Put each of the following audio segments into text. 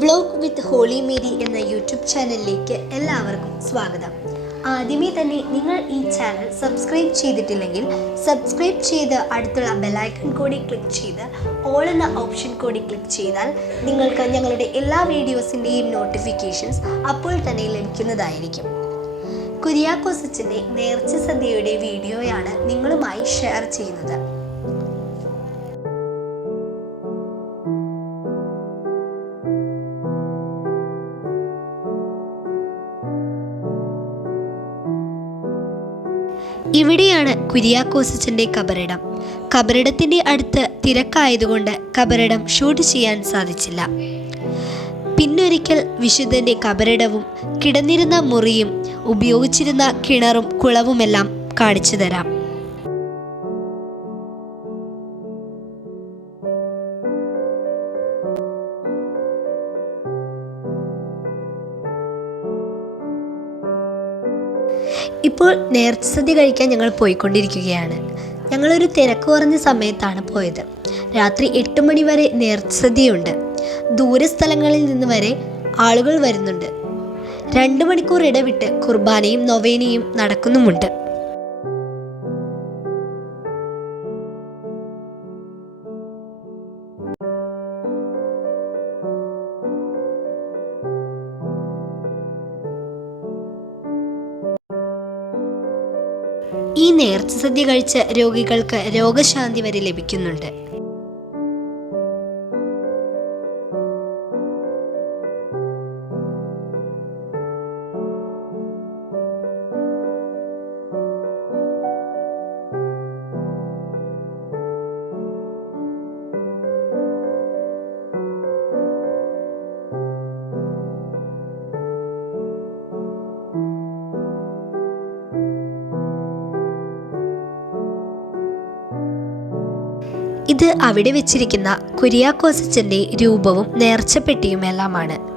Vlog with holy Mary എന്ന YouTube ചാനലിലേക്ക് എല്ലാവർക്കും സ്വാഗതം. ആദ്യമേ തന്നെ നിങ്ങൾ ഈ ചാനൽ സബ്സ്ക്രൈബ് ചെയ്തിട്ടില്ലെങ്കിൽ സബ്സ്ക്രൈബ് ചെയ്ത് അടുത്തുള്ള ബെലൈക്കൺ കൂടി ക്ലിക്ക് ചെയ്ത് ഓൾ എന്ന ഓപ്ഷൻ കൂടി ക്ലിക്ക് ചെയ്താൽ നിങ്ങൾക്ക് ഞങ്ങളുടെ എല്ലാ വീഡിയോസിന്റെയും നോട്ടിഫിക്കേഷൻസ് അപ്പോൾ തന്നെ ലഭിക്കുന്നതായിരിക്കും. കുര്യാക്കോസച്ചിന്റെ നേർച്ച സദ്യയുടെ വീഡിയോയാണ് നിങ്ങളുമായി ഷെയർ ചെയ്യുന്നത്. ഇവിടെയാണ് കുര്യാക്കോസച്ചന്റെ കബറിടം. കബറിടത്തിന്റെ അടുത്ത് തിരക്കായതുകൊണ്ട് കബറിടം ഷൂട്ട് ചെയ്യാൻ സാധിച്ചില്ല. പിന്നൊരിക്കൽ വിശുദ്ധന്റെ കബറിടവും കിടന്നിരുന്ന മുറിയും ഉപയോഗിച്ചിരുന്ന കിണറും കുളവുമെല്ലാം കാണിച്ചു തരാം. ഇപ്പോൾ നേർച്ചസദ്യ കഴിക്കാൻ ഞങ്ങൾ പോയിക്കൊണ്ടിരിക്കുകയാണ്. ഞങ്ങളൊരു തിരക്ക് കുറഞ്ഞ സമയത്താണ് പോയത്. രാത്രി എട്ട് മണി വരെ നേർച്ചസദ്യയുണ്ട് ദൂരസ്ഥലങ്ങളിൽ നിന്ന് വരെ ആളുകൾ വരുന്നുണ്ട്. രണ്ട് മണിക്കൂർ ഇടവിട്ട് കുർബാനയും നൊവേനയും നടക്കുന്നുമുണ്ട്. ഈ നേർച്ച സദ്യ കഴിച്ച രോഗികൾക്ക് രോഗശാന്തി വരെ ലഭിക്കുന്നുണ്ട്. ഇത് അവിടെ വെച്ചിരിക്കുന്ന കുര്യാക്കോസച്ചന്റെ രൂപവും നേർച്ചപ്പെട്ടിയുമെല്ലാമാണ്.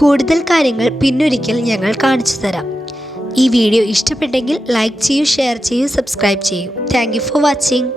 കൂടുതൽ കാര്യങ്ങൾ പിന്നൊരിക്കൽ ഞങ്ങൾ കാണിച്ചു തരാം. ഈ വീഡിയോ ഇഷ്ടപ്പെട്ടെങ്കിൽ ലൈക്ക് ചെയ്യൂ ഷെയർ ചെയ്യൂ സബ്സ്ക്രൈബ് ചെയ്യൂ. Thank for watching.